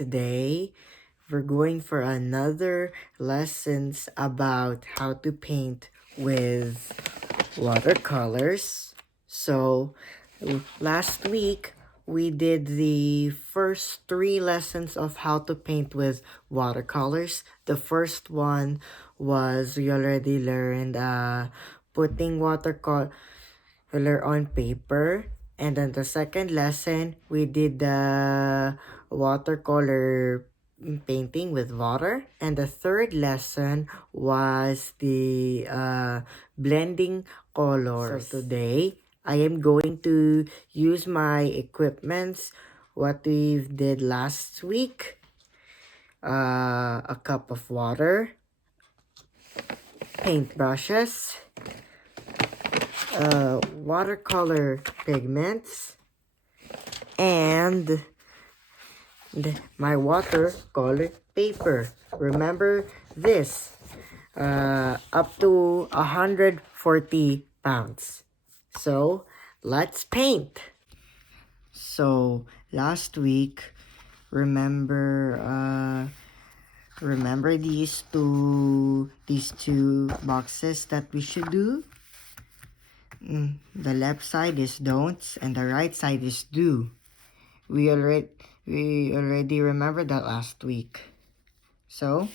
today we're going for another lessons about how to paint with watercolors. So last week we did the first 3 lessons of how to paint with watercolors. The first one was we already learned putting watercolor on paper. And then the second lesson, we did the watercolor painting with water. And the third lesson was the blending colors. So today, I am going to use my equipments, what we did last week. A cup of water, paint brushes, watercolor pigments, and my watercolor paper. Remember this, up to 140 pounds. So let's paint. So last week, remember these two boxes that we should do. The left side is don'ts and the right side is do. We already remember that last week. So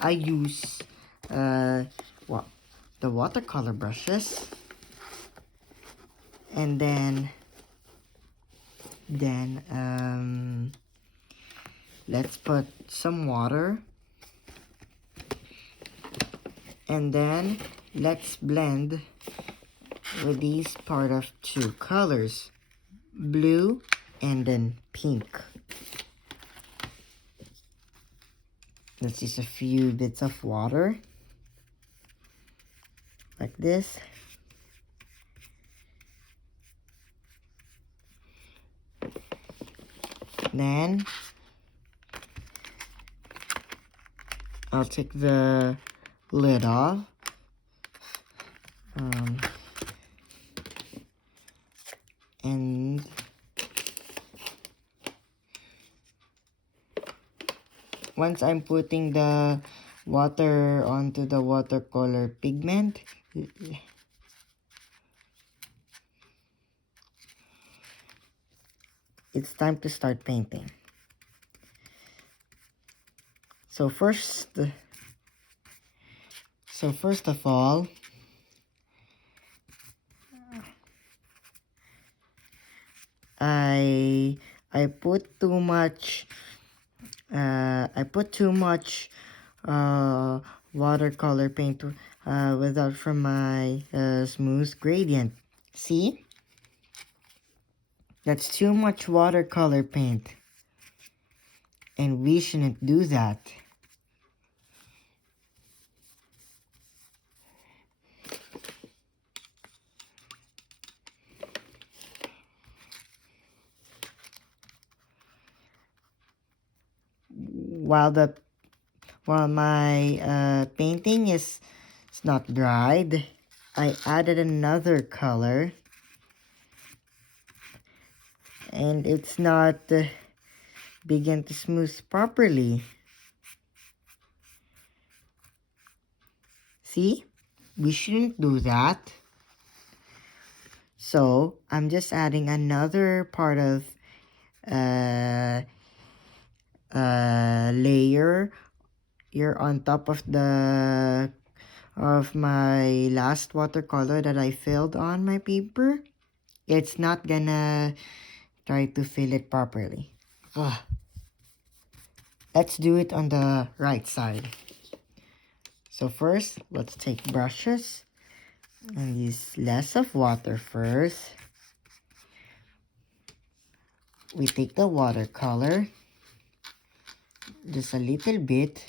I use the watercolor brushes, and then let's put some water, and then let's blend with these part of 2 colors, blue and then pink. Let's use a few bits of water like this. Then I'll take the lid off. And once I'm putting the water onto the watercolor pigment, it's time to start painting. So first of all, I put too much watercolor paint without from my smooth gradient. See? That's too much watercolor paint. And we shouldn't do that. While my painting is not dried, I added another color, and it's not begin to smooth properly. See, we shouldn't do that. So I'm just adding another part of layer here on top of my last watercolor that I filled on my paper. It's not gonna try to fill it properly. Let's do it on the right side. So first, let's take brushes and use less of water first. We take the watercolor, just a little bit.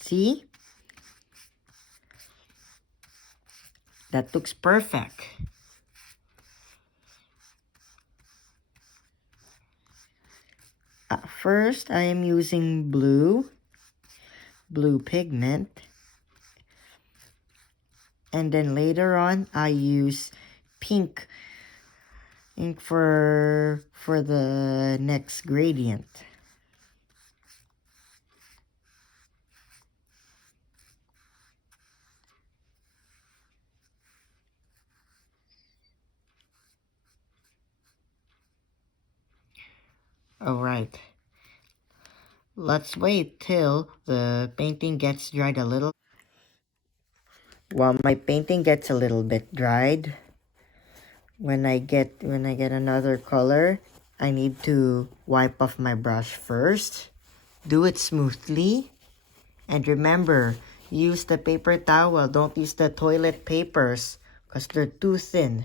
See? That looks perfect. First, I am using blue pigment. And then later on, I use pink ink for the next gradient. Alright, let's wait till the painting gets dried a little. While my painting gets a little bit dried, when I get another color, I need to wipe off my brush first. Do it smoothly. And remember, use the paper towel. Don't use the toilet papers because they're too thin.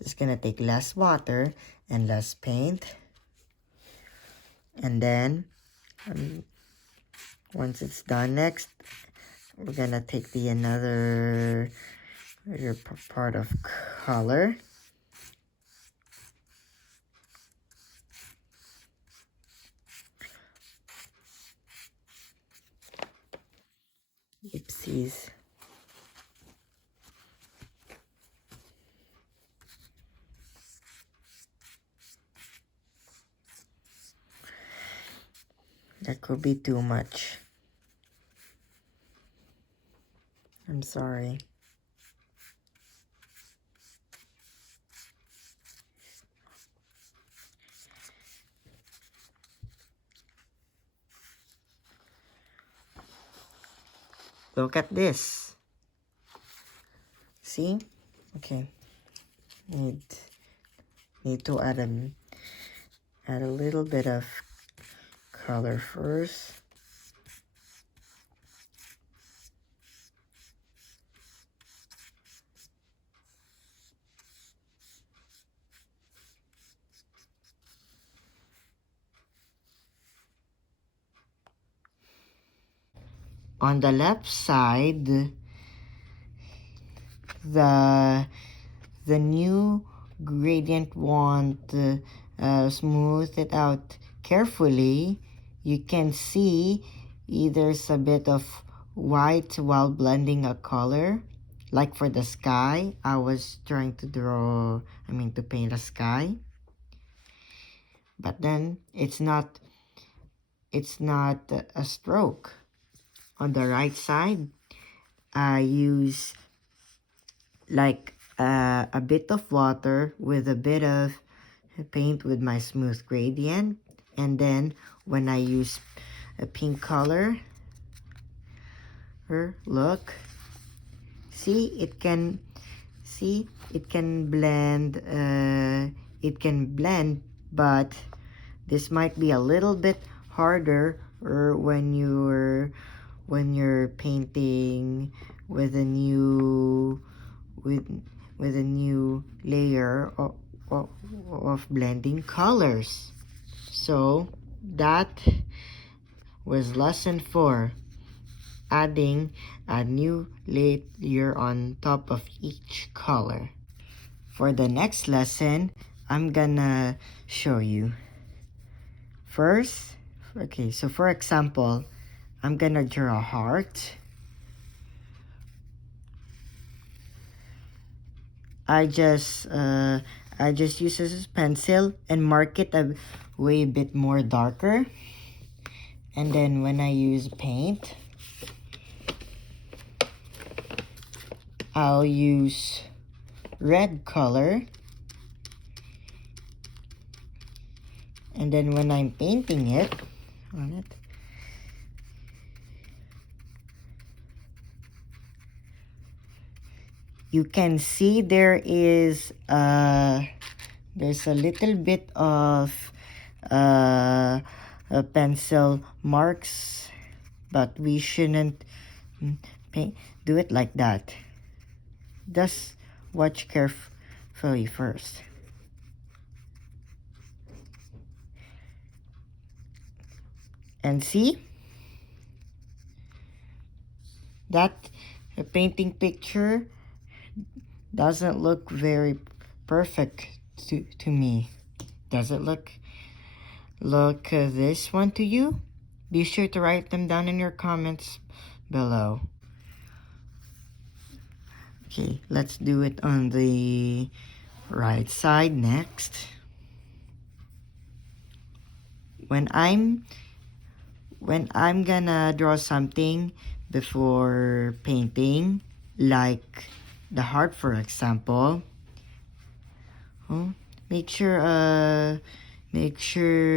It's gonna take less water and less paint. And then, once it's done next, we're gonna take the another part of color. Oopsies. That could be too much. I'm sorry. Look at this. See? Okay. Need to add a little bit of color first. On the left side, the new gradient won't smooth it out carefully. You can see there's a bit of white while blending a color. Like for the sky, I was trying to to paint a sky. But then it's not a stroke. On the right side, I use like a bit of water with a bit of paint with my smooth gradient, and then when I use a pink color, look, it can blend, but this might be a little bit harder when you're painting with a new layer of blending colors. So that was lesson 4, adding a new layer on top of each color. For the next lesson, I'm gonna show you. First, okay, so for example, I'm gonna draw a heart. I just use a pencil and mark it a way bit more darker. And then when I use paint, I'll use red color. And then when I'm painting it on it, you can see there's a little bit of pencil marks, but we shouldn't do it like that. Just watch carefully first. And see? That painting picture doesn't look very perfect to me. Does it look this one to you? Be sure to write them down in your comments below. Okay, let's do it on the right side next. When I'm gonna draw something before painting, like the heart for example, make sure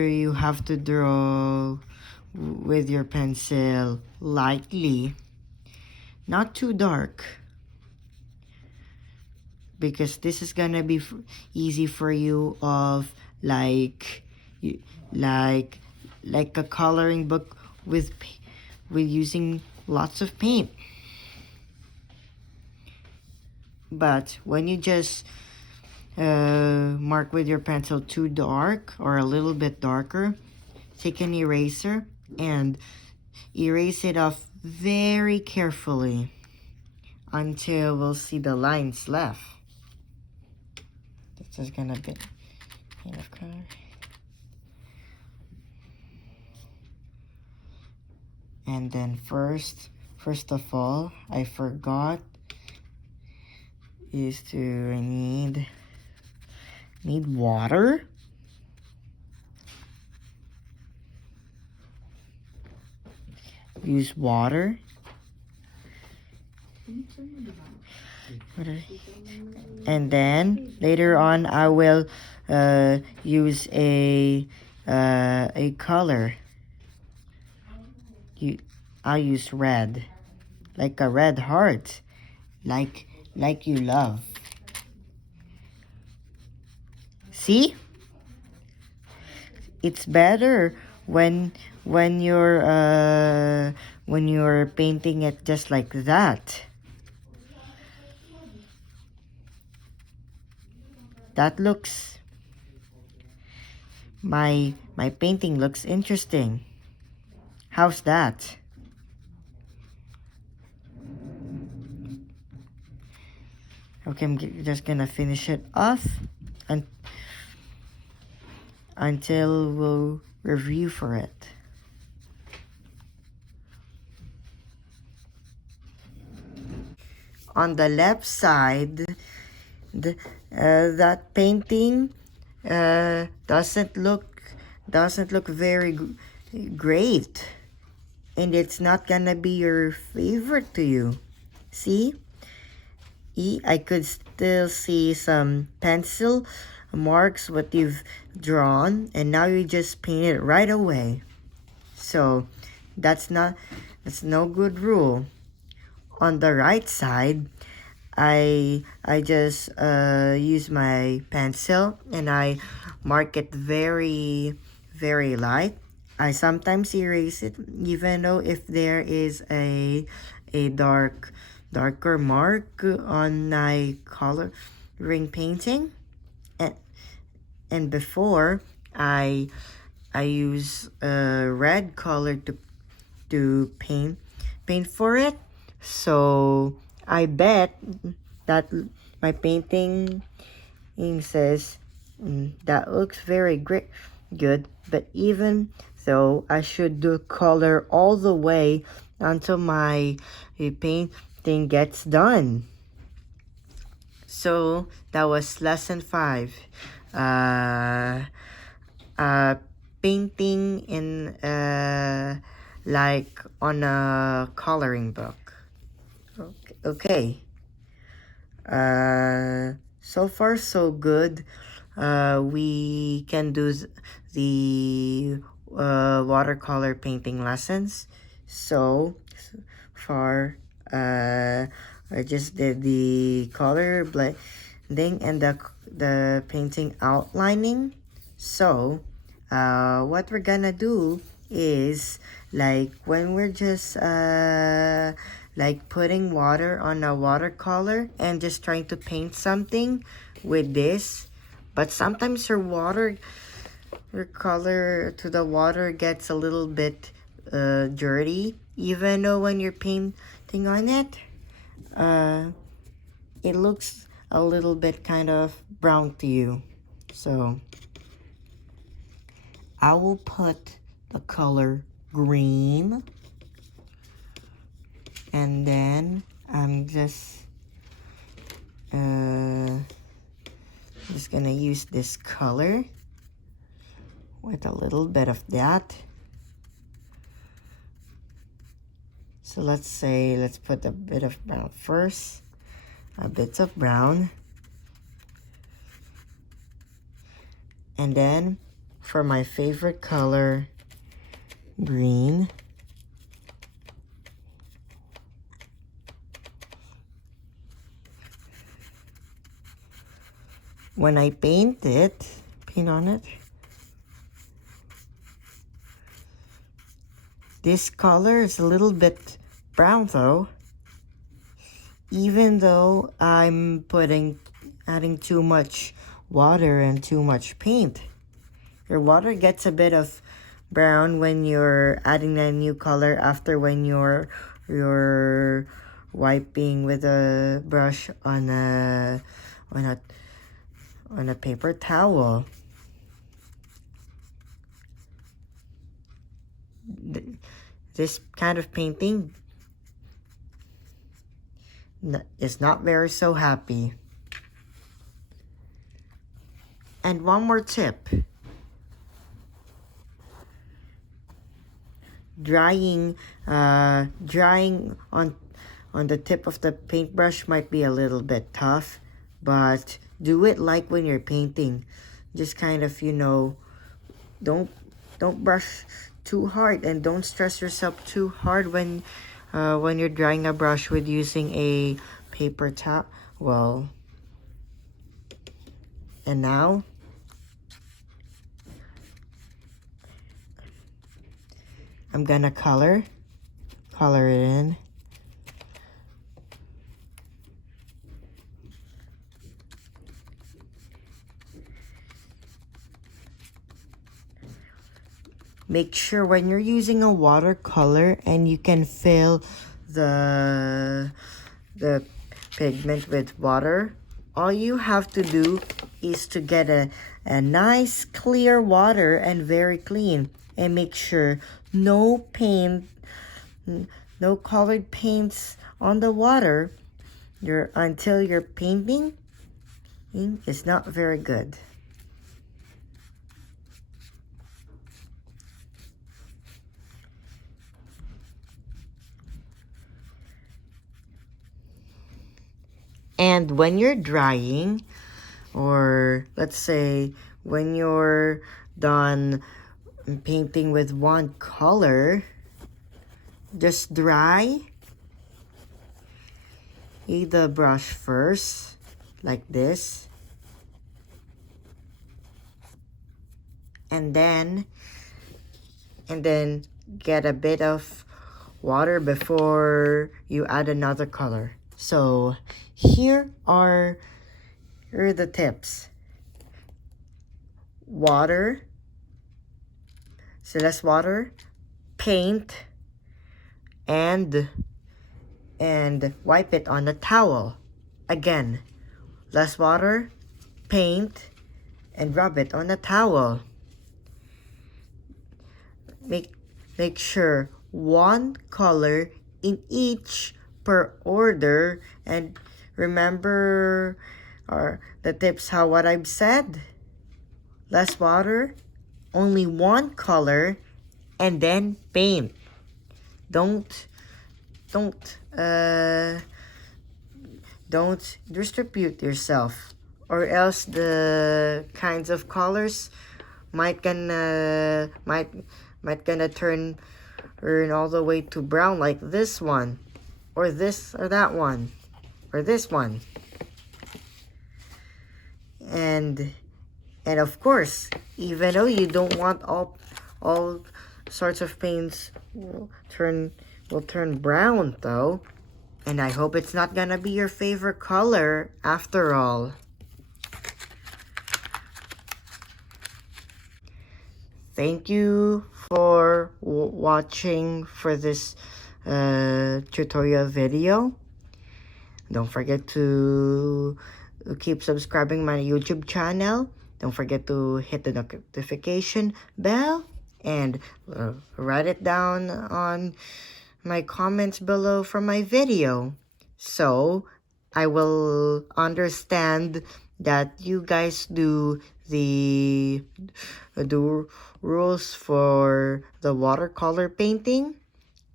you have to draw with your pencil lightly, not too dark, because this is gonna be easy for you of like like a coloring book with using lots of paint. But when you just mark with your pencil too dark or a little bit darker, take an eraser and erase it off very carefully until we'll see the lines left. This is gonna be kind of color. And then first of all, I forgot is to need water. Use water. And then later on I will use a color. I'll use red, like a red heart, like you love. See? It's better when you're painting it just like that. That looks, my painting looks interesting. How's that? Okay, I'm just gonna finish it off until we'll review for it. On the left side, that painting doesn't look very great, and it's not gonna be your favorite to you. See? I could still see some pencil marks what you've drawn, and now you just paint it right away. So that's no good rule. On the right side, I just use my pencil and I mark it very light. I sometimes erase it even though if there is a darker mark on my coloring painting. And before I use red color to paint for it. So I bet that my painting says that looks very good, but even though I should do color all the way until my painting gets done. So that was lesson 5. Painting in like on a coloring book. Okay. So far so good. We can do the watercolor painting lessons. So far, I just did the color blending and the painting outlining. So what we're gonna do is like when we're just like putting water on a watercolor and just trying to paint something with this, but sometimes your color to the water gets a little bit dirty, even though when you're painting on it, it looks a little bit kind of brown to you. So I will put the color green, and then I'm just Just gonna use this color with a little bit of that. So let's put a bit of brown first. A bit of brown. And then for my favorite color, green. When I paint on it, this color is a little bit brown though, even though I'm adding too much water and too much paint. Your water gets a bit of brown when you're adding a new color after when you're wiping with a brush on a paper towel. This kind of painting is not very so happy. And one more tip. Drying on the tip of the paintbrush might be a little bit tough, but do it like when you're painting. Just kind of, don't brush too hard, and don't stress yourself too hard when you're drying a brush with using a paper towel. Well, and now I'm gonna color it in. Make sure when you're using a watercolor and you can fill the pigment with water, all you have to do is to get a nice clear water and very clean, and make sure no colored paints on the water until your painting is not very good. And when you're drying, or let's say when you're done painting with one color, just dry the brush first, like this. And then get a bit of water before you add another color. So here are the tips. Water, so less water, paint, and wipe it on the towel. Again, less water, paint, and rub it on the towel. Make sure one color in each per order, and remember the tips, what I've said. Less water, only one color, and then paint. Don't distribute yourself, or else the kinds of colors might gonna turn all the way to brown, like this one, or this, or that one, or this one. And of course, even though you don't want all sorts of paints will turn brown though, and I hope it's not gonna be your favorite color after all. Thank you for watching for this tutorial video. Don't forget to keep subscribing my YouTube channel. Don't forget to hit the notification bell, and write it down on my comments below from my video. So I will understand that you guys do the rules for the watercolor painting.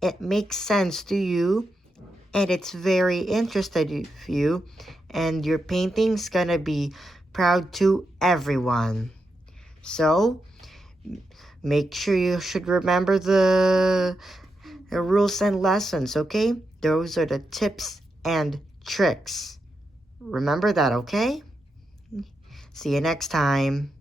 It makes sense to you, and it's very interested of you, and your painting's gonna be proud to everyone. So make sure you should remember the rules and lessons, okay? Those are the tips and tricks. Remember that, okay? See you next time.